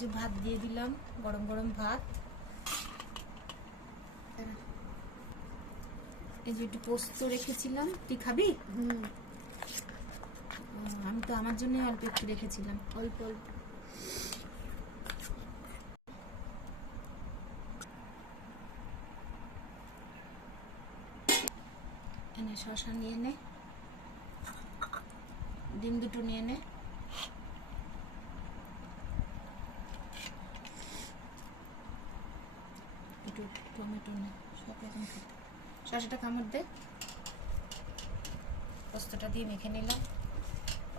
যে ভাত দিয়ে দিলাম, গরম গরম ভাত। এই যে একটু পোস্ত রেখেছিলাম, তুই খাবি? আমি তো আমার জন্য অল্প একটু রেখেছিলাম, অল্প অল্প। এনে শসা নিয়ে নে, ডিম দুটো নিয়ে নে, একটু টমেটো নে, সব এখন খেতে। শসাটা কামড় দে। পোস্তটা দিয়ে মেখে নিলাম।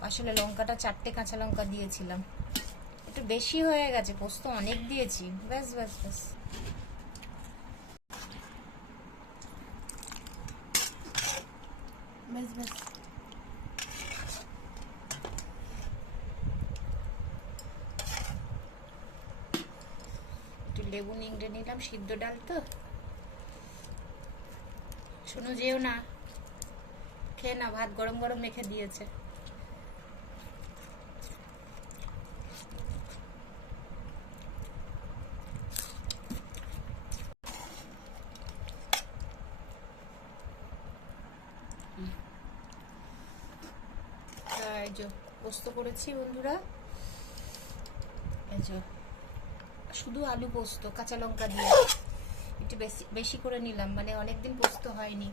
আসলে লঙ্কাটা 4টে কাঁচা লঙ্কা দিয়েছিলাম, একটু বেশি হয়ে গেছে, পোস্ত অনেক দিয়েছি। ব্যাস ব্যাস ব্যাস। ব্যাস ব্যাস। একটু লেবু নিংড়ে নিলাম, সিদ্ধ ডাল তো। শোনো, যেও না, খেয়ে না, ভাত গরম গরম মেখে দিয়েছে। এই যে পোস্ত করেছি বন্ধুরা, এই যে শুধু আলু পোস্ত কাঁচা লঙ্কা দিয়ে, একটু বেশি বেশি করে নিলাম, মানে অনেকদিন পোস্ত হয়নি।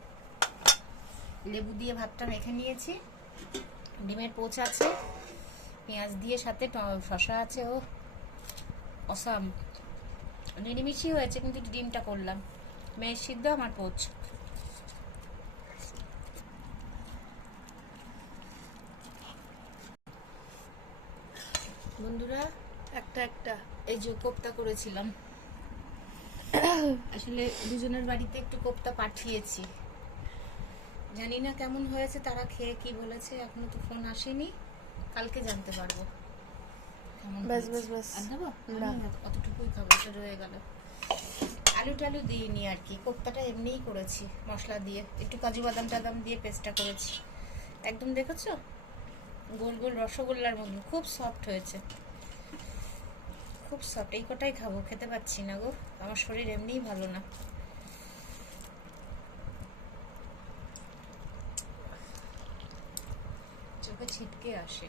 লেবু দিয়ে ভাতটা মেখে নিয়েছি, ডিমের পোচ আছে, পেঁয়াজ দিয়ে, সাথে শসা আছে। ও অসাম, নিরিমিষি হয়েছে, কিন্তু ডিমটা করলাম। মেয়ের সিদ্ধ, আমার পোচ। বন্ধুরা, একটা একটা এই যে কোপ্তা করেছিলাম, আসলে দুজনের বাড়িতে একটু কোপ্তা পাঠিয়েছি, জানি না কেমন হয়েছে, তারা খেয়ে কি বলেছে, এখনো তো ফোন আসেনি, কালকে জানতে পারবো কেমন ব্যাস হয়েছে। ব্যাস ব্যাস। আর দেবো না। অতটুকুই খাবো, এটা রয়ে গেল। আলু টালু দিইনি আর কি, কোপ্তাটা এমনিই করেছি মশলা দিয়ে, একটু কাজু বাদাম টাদাম দিয়ে পেস্টটা করেছি। একদম দেখেছো, গোল গোল রসগোল্লার মতন, খুব সফট হয়েছে, খুব সফট। এই কটাই খাবো, খেতে পাচ্ছি না গো, আমার শরীর এমনিই ভালো না। চোখে ছিটকে আসে।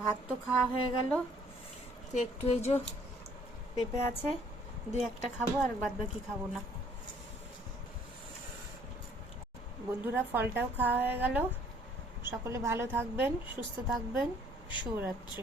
ভাত তো খাওয়া হয়ে গেল, তো একটু এই যে পেঁপে আছে, 2-1টা খাবো, আর বাদ বাকি খাবো না। বন্ধুরা, ফলটাও খাওয়া হয়ে গেল। সকলে ভালো থাকবেন, সুস্থ থাকবেন। শুভরাত্রি।